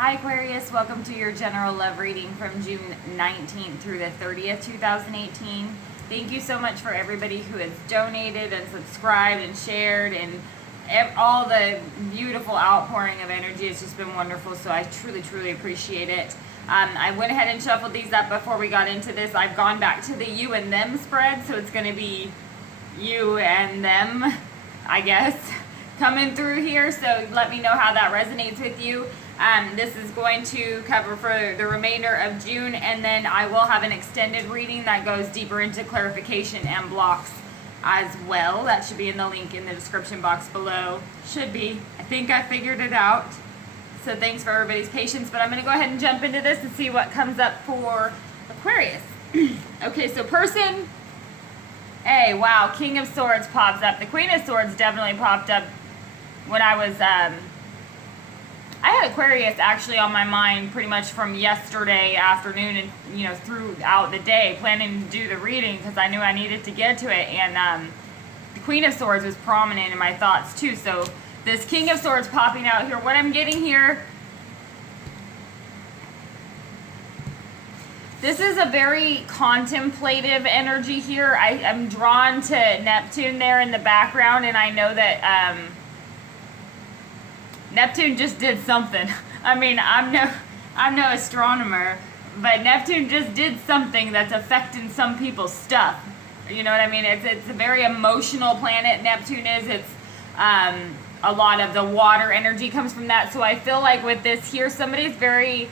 Hi Aquarius, welcome to your general love reading from June 19th through the 30th, 2018. Thank you so much for everybody who has donated and subscribed and shared and all the beautiful outpouring of energy. It's just been wonderful, so I truly appreciate it. I went ahead and shuffled these up before we got into this. I've gone back to the you and them spread, so it's going to be you and them, I guess, coming through here. So let me know how that resonates with you. This is going to cover for the remainder of June, and then I will have an extended reading that goes deeper into clarification and blocks as well. That should be in the link in the description box below. Should be. I think I figured it out. So thanks for everybody's patience, but I'm going to go ahead and jump into this and see what comes up for Aquarius. Okay, so person A, wow, King of Swords pops up. The Queen of Swords definitely popped up when I was... I had Aquarius actually on my mind pretty much from yesterday afternoon and, throughout the day, planning to do the reading because I knew I needed to get to it. And the Queen of Swords was prominent in my thoughts too. So this King of Swords popping out here, what I'm getting here, this is a very contemplative energy here. I'm drawn to Neptune there in the background, and I know that... Neptune just did something. I mean, I'm no astronomer, but Neptune just did something that's affecting some people's stuff. You know what I mean? It's a very emotional planet. Neptune is. It's a lot of the water energy comes from that. So I feel like with this here, somebody's very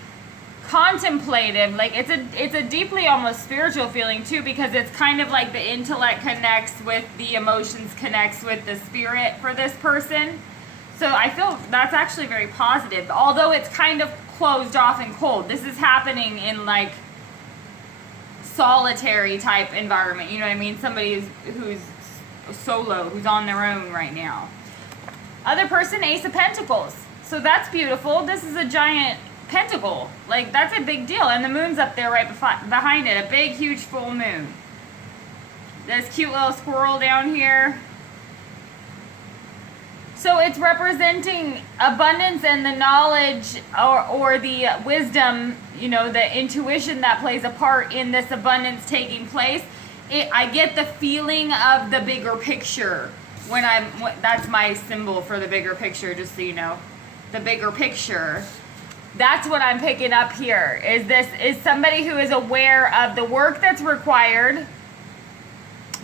contemplative. Like it's a deeply almost spiritual feeling too, because it's kind of like the intellect connects with the emotions, connects with the spirit for this person. So I feel that's actually very positive, although it's kind of closed off and cold. This is happening in like solitary type environment. You know what I mean? Somebody who's solo, who's on their own right now. Other person, Ace of Pentacles. So that's beautiful. This is a giant pentacle. Like that's a big deal. And the moon's up there right behind it. A big, huge full moon. This cute little squirrel down here. So it's representing abundance and the knowledge or the wisdom, the intuition that plays a part in this abundance taking place. I get the feeling of the bigger picture that's my symbol for the bigger picture, just so you know. The bigger picture. That's what I'm picking up here. Is somebody who is aware of the work that's required.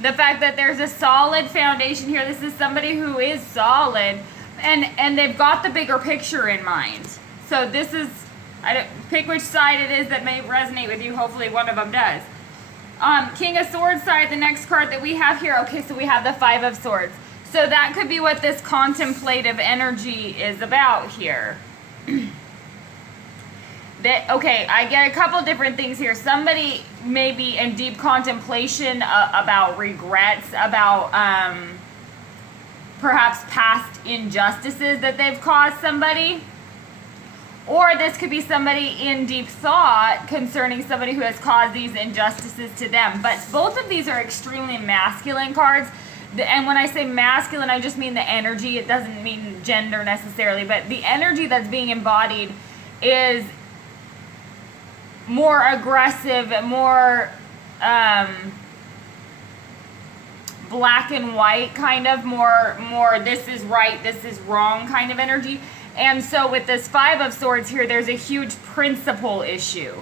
The fact that there's a solid foundation here. This is somebody who is solid, and they've got the bigger picture in mind. So this is, pick which side it is that may resonate with you. Hopefully one of them does. King of Swords side, the next card that we have here. Okay, so we have the Five of Swords. So that could be what this contemplative energy is about here. Okay, I get a couple different things here. Somebody may be in deep contemplation about regrets, about perhaps past injustices that they've caused somebody. Or this could be somebody in deep thought concerning somebody who has caused these injustices to them. But both of these are extremely masculine cards. And when I say masculine, I just mean the energy. It doesn't mean gender necessarily. But the energy that's being embodied is more aggressive, more black and white kind of, more this is right, this is wrong kind of energy. And so with this Five of Swords here, there's a huge principle issue.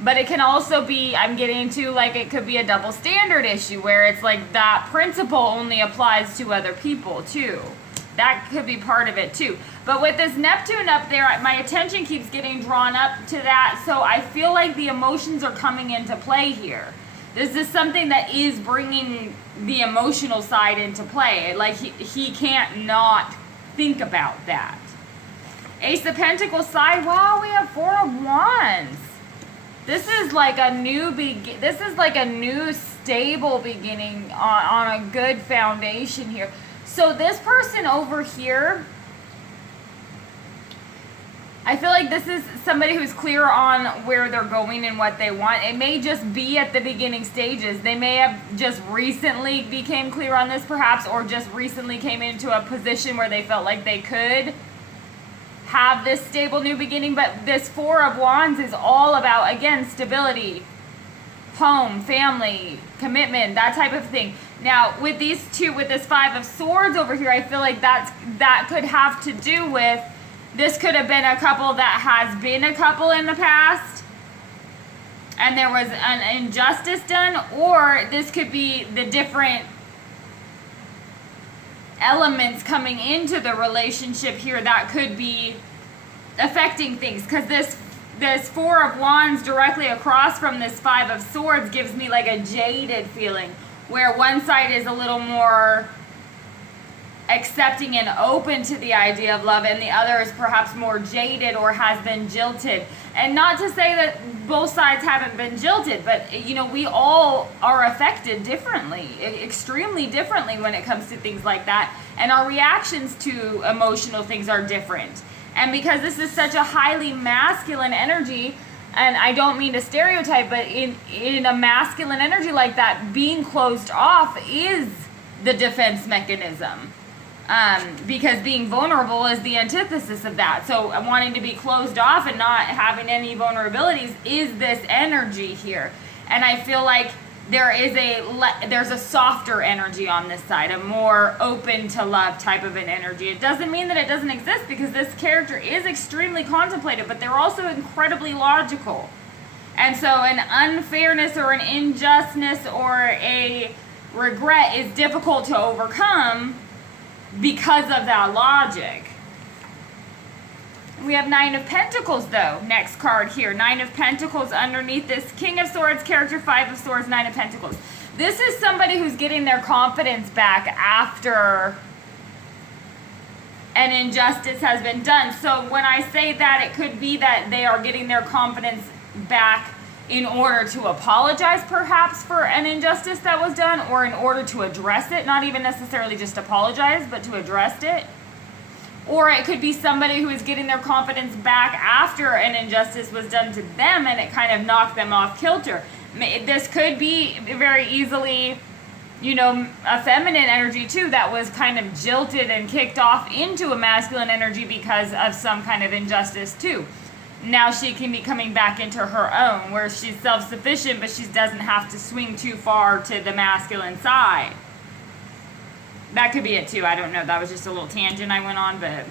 But it can also be, I'm getting to, like, it could be a double standard issue where it's like that principle only applies to other people too. That could be part of it too. But with this Neptune up there, my attention keeps getting drawn up to that. So I feel like the emotions are coming into play here. This is something that is bringing the emotional side into play. Like he can't not think about that. Ace of Pentacles side, wow, we have Four of Wands. This is like a new this is like a new stable beginning on a good foundation here. So this person over here, I feel like this is somebody who's clear on where they're going and what they want. It may just be at the beginning stages. They may have just recently became clear on this perhaps, or just recently came into a position where they felt like they could have this stable new beginning. But this Four of Wands is all about, again, stability, home, family, commitment, that type of thing. Now, with these two, with this Five of Swords over here, I feel like that could have to do with, this could have been a couple that has been a couple in the past, and there was an injustice done, or this could be the different elements coming into the relationship here that could be affecting things, because this Four of Wands directly across from this Five of Swords gives me like a jaded feeling, where one side is a little more accepting and open to the idea of love, and the other is perhaps more jaded or has been jilted. And not to say that both sides haven't been jilted, but you know, we all are affected differently, extremely differently when it comes to things like that, and our reactions to emotional things are different. And because this is such a highly masculine energy, and I don't mean to stereotype, but in a masculine energy like that, being closed off is the defense mechanism. Because being vulnerable is the antithesis of that. So wanting to be closed off and not having any vulnerabilities is this energy here. And I feel like there's a softer energy on this side, a more open to love type of an energy. It doesn't mean that it doesn't exist, because this character is extremely contemplative, but they're also incredibly logical. And so an unfairness or an injustice or a regret is difficult to overcome because of that logic. We have Nine of Pentacles, though. Next card here. Nine of Pentacles underneath this King of Swords character, Five of Swords, Nine of Pentacles. This is somebody who's getting their confidence back after an injustice has been done. So when I say that, it could be that they are getting their confidence back in order to apologize perhaps for an injustice that was done, or in order to address it, not even necessarily just apologize, but to address it. Or it could be somebody who is getting their confidence back after an injustice was done to them and it kind of knocked them off kilter. This could be very easily, you know, a feminine energy too that was kind of jilted and kicked off into a masculine energy because of some kind of injustice too. Now she can be coming back into her own, where she's self-sufficient, but she doesn't have to swing too far to the masculine side. That could be it too. I don't know. That was just a little tangent I went on, but...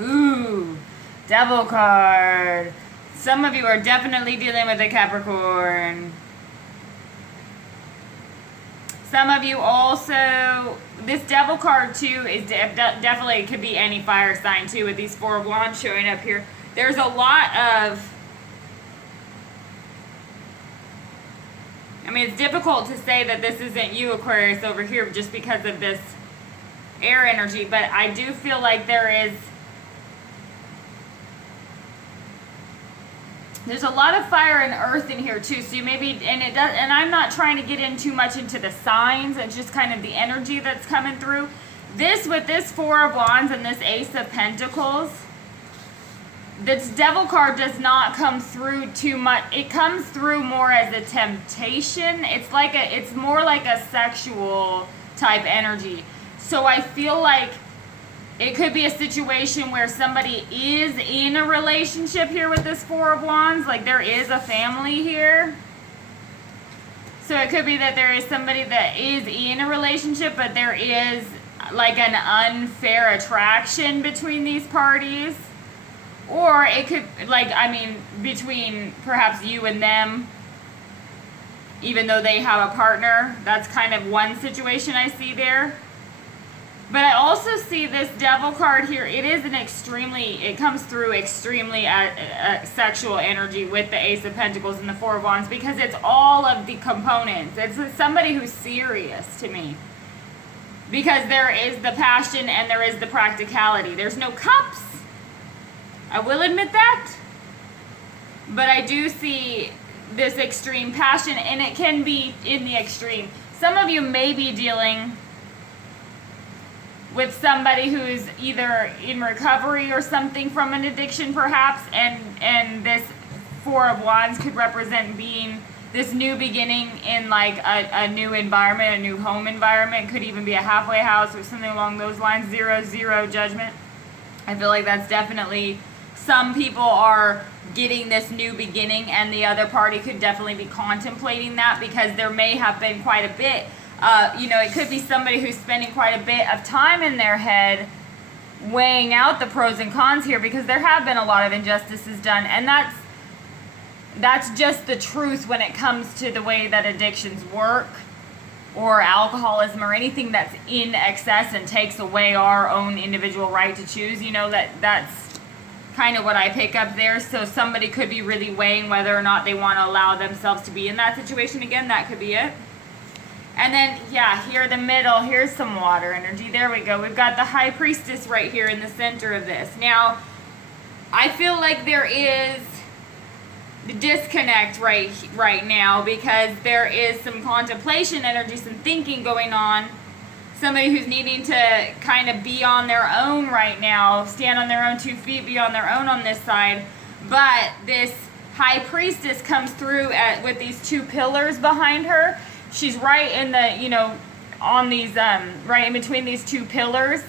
Ooh, Devil card. Some of you are definitely dealing with a Capricorn. Some of you also... This Devil card too is definitely could be any fire sign too, with these Four of Wands showing up here. There's a lot of... I mean, it's difficult to say that this isn't you, Aquarius, over here just because of this air energy, but I do feel like there's a lot of fire and earth in here too. So you maybe, and I'm not trying to get in too much into the signs, it's just kind of the energy that's coming through. This, with this Four of Wands and this Ace of Pentacles, this Devil card does not come through too much. It comes through more as a temptation. It's more like a sexual type energy. So I feel like it could be a situation where somebody is in a relationship here with this Four of Wands. Like there is a family here. So it could be that there is somebody that is in a relationship, but there is like an unfair attraction between these parties. Or it could, between perhaps you and them, even though they have a partner. That's kind of one situation I see there. But I also see this Devil card here. It comes through extremely sexual energy with the Ace of Pentacles and the Four of Wands, because it's all of the components. It's somebody who's serious to me. Because there is the passion and there is the practicality. There's no cups. I will admit that, but I do see this extreme passion, and it can be in the extreme. Some of you may be dealing with somebody who is either in recovery or something from an addiction perhaps, and this Four of Wands could represent being this new beginning in like a new environment, a new home environment. Could even be a halfway house or something along those lines. 0-0 judgment. I feel like that's definitely, some people are getting this new beginning, and the other party could definitely be contemplating that, because there may have been quite a bit, it could be somebody who's spending quite a bit of time in their head weighing out the pros and cons here, because there have been a lot of injustices done, and that's just the truth when it comes to the way that addictions work, or alcoholism, or anything that's in excess and takes away our own individual right to choose. That's kind of what I pick up there. So somebody could be really weighing whether or not they want to allow themselves to be in that situation again. That could be it. And then, here in the middle, here's some water energy. There we go. We've got the High Priestess right here in the center of this. Now, I feel like there is the disconnect right now, because there is some contemplation energy, some thinking going on. Somebody who's needing to kind of be on their own right now, stand on their own 2 feet, be on their own on this side. But this High Priestess comes through with these 2 pillars behind her. She's right in the, on these, right in between these 2 pillars.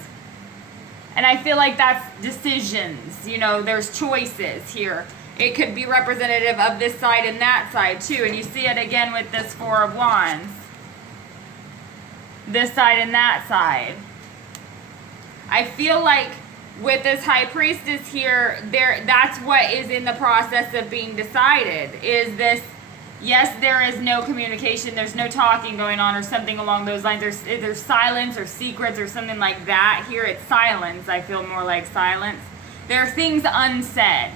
And I feel like that's decisions. There's choices here. It could be representative of this side and that side too. And you see it again with this 4 of Wands. This side and that side. I feel like with this High Priestess here, that's what is in the process of being decided. Is this, yes, there is no communication, there's no talking going on or something along those lines. There's silence or secrets or something like that. Here it's silence. I feel more like silence. There are things unsaid.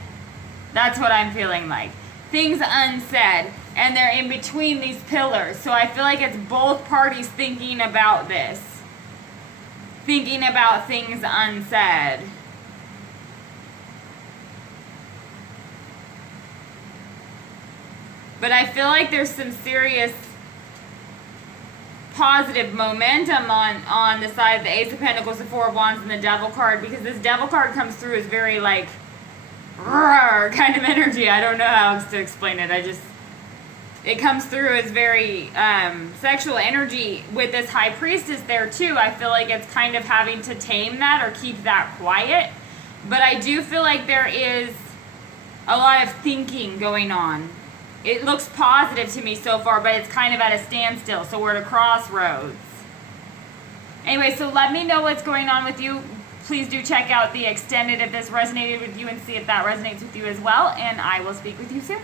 That's what I'm feeling like. Things unsaid. And they're in between these pillars. So I feel like it's both parties thinking about this. Thinking about things unsaid. But I feel like there's some serious positive momentum on the side of the Ace of Pentacles, the 4 of Wands, and the Devil card. Because this Devil card comes through as very like roar kind of energy. I don't know how else to explain it. It comes through as very sexual energy with this High Priestess there too. I feel like it's kind of having to tame that or keep that quiet. But I do feel like there is a lot of thinking going on. It looks positive to me so far, but it's kind of at a standstill. So we're at a crossroads. Anyway, so let me know what's going on with you. Please do check out the extended if this resonated with you, and see if that resonates with you as well. And I will speak with you soon.